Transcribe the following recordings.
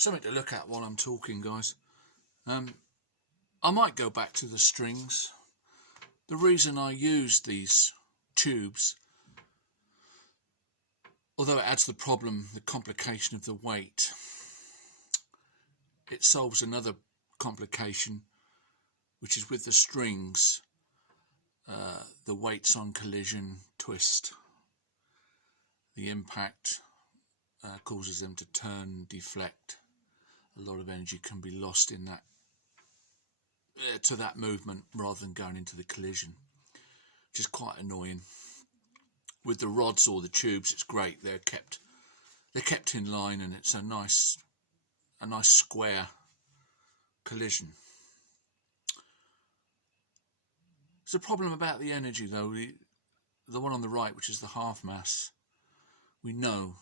something to look at while I'm talking, guys. I might go back to the strings. The reason I use these tubes, although it adds the complication of the weight, it solves another complication, which is with the strings, the weights on collision twist. The impact causes them to turn, deflect. A lot of energy can be lost in that to that movement rather than going into the collision, which is quite annoying. With the rods or the tubes, it's great. They're kept in line, and it's a nice square collision. There's a problem about the energy though. The one on the right, which is the half mass, we know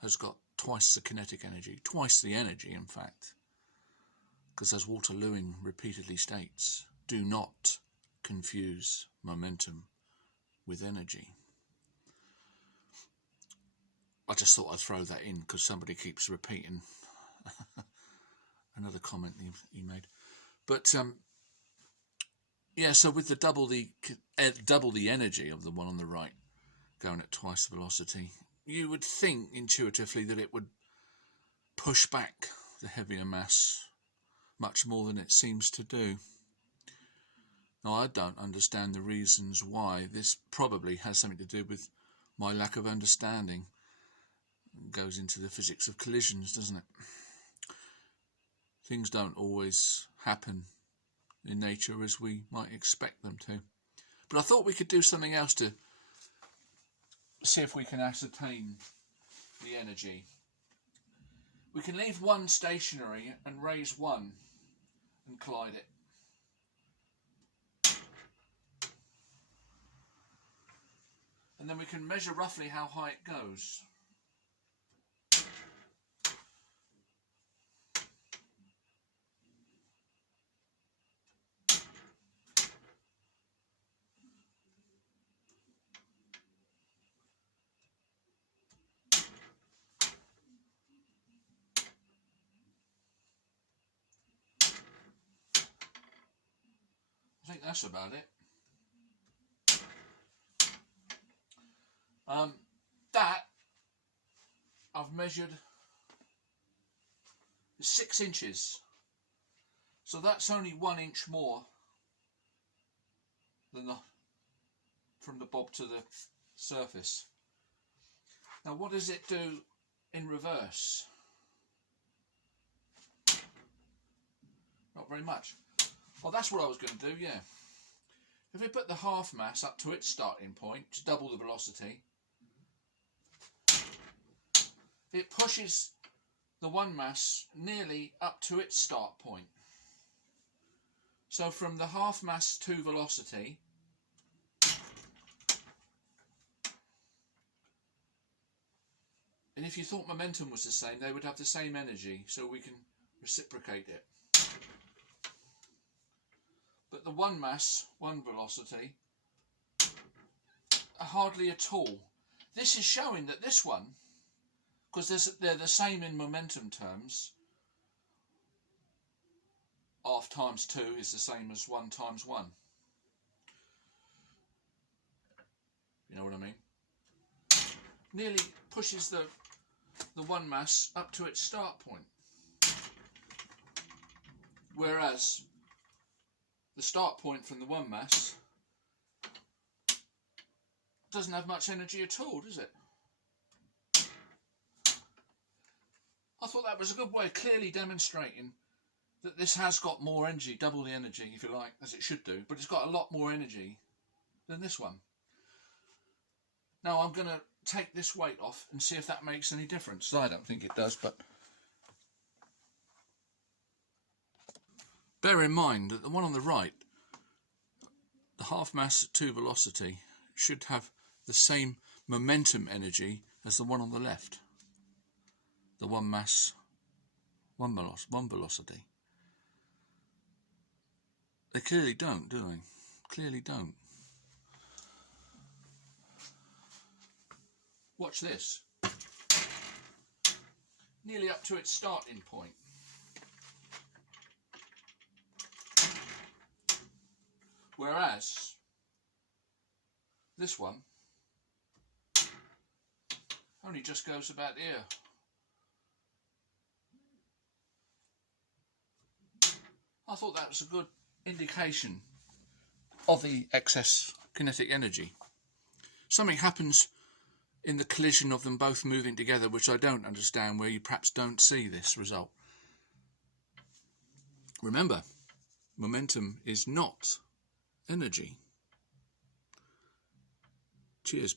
has got twice the kinetic energy, twice the energy in fact, because as Walter Lewin repeatedly states, do not confuse momentum with energy. I just thought I'd throw that in because somebody keeps repeating another comment he made. But yeah, so with the double the energy of the one on the right going at twice the velocity, you would think intuitively that it would push back the heavier mass much more than it seems to do. Now, I don't understand the reasons why. This probably has something to do with my lack of understanding. It goes into the physics of collisions, doesn't it? Things don't always happen in nature as we might expect them to. But I thought we could do something else to see if we can ascertain the energy. We can leave one stationary and raise one and collide it. And then we can measure roughly how high it goes. I think that's about it. That I've measured 6 inches, so that's only 1 inch more than from the bob to the surface. Now, what does it do in reverse? Not very much. Well, that's what I was going to do, yeah. If we put the half mass up to its starting point, to double the velocity, it pushes the one mass nearly up to its start point. So from the half mass to velocity, and if you thought momentum was the same, they would have the same energy, so we can reciprocate it. But the one mass, one velocity, hardly at all. This is showing that this one, because they're the same in momentum terms, half times 2 is the same as 1 times 1. You know what I mean? Nearly pushes the one mass up to its start point. Whereas the start point from the one mass doesn't have much energy at all, does it? I thought that was a good way of clearly demonstrating that this has got more energy, double the energy if you like, as it should do, but it's got a lot more energy than this one. Now I'm going to take this weight off and see if that makes any difference. I don't think it does, but bear in mind that the one on the right, the half mass at 2 velocity, should have the same momentum energy as the one on the left. The one mass, one velocity. They clearly don't, do they? Clearly don't. Watch this. nearly up to its starting point. Whereas this one only just goes about here. I thought that was a good indication of the excess kinetic energy. Something happens in the collision of them both moving together which I don't understand, where you perhaps don't see this result. Remember, momentum is not energy. Cheers.